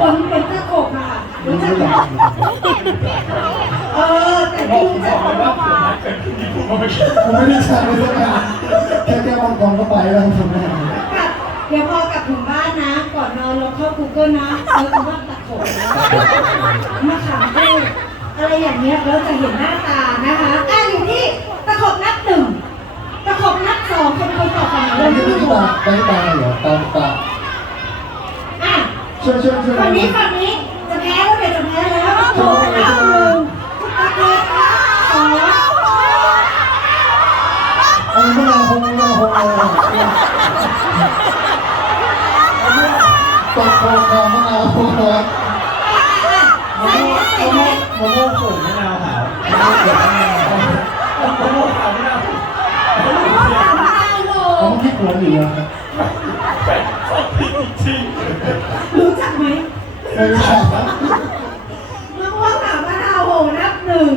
ผลเป็นตะขบอะค่ะรู้จักไหมเออแต่ไม่รู้จักคนว่าผมไม่ได้ใช้เลยสักอย่างแค่แก้วมังกรก็ไปแล้วผมแม่กับเดี๋ยวพอกลับถึงบ้านนะ ก่อนนอนเราเข้า Google นะเซิร์ชคำว่าตะขบมะขามเทศอะไรอย่างเงี้ยเราจะเห็นหน้าตานะคะอะอยู่ที่ตะขบนับหนึ่งตะขบนับสองเป็นคนต่อบคำถามอัเรื่นองนี้ที่ที่ถูกตาไปเหรอตาตาอะ ช่วยช่วยช่วยฝั่งนี้ฝั่งนี้จะแพ้ก็เดี๋ยวจะแพ้แล้วโอ้โหหนึ่งตะขบสองอันนี้ไม่เอาคงไม่เอาคงเอาตกโคคามะนาวคงเอาใส่เม็ดใส่เม็ดมะม่วงสุกมะนาวขาวมะม่วงสุกมะนาวขาวมะม่วงขาวมะนาวผมคิดหัวอยู่นะ รู้จักไหมไม่รู้จักครับ มะม่วงหาว่าเราโหนับหนึ่ง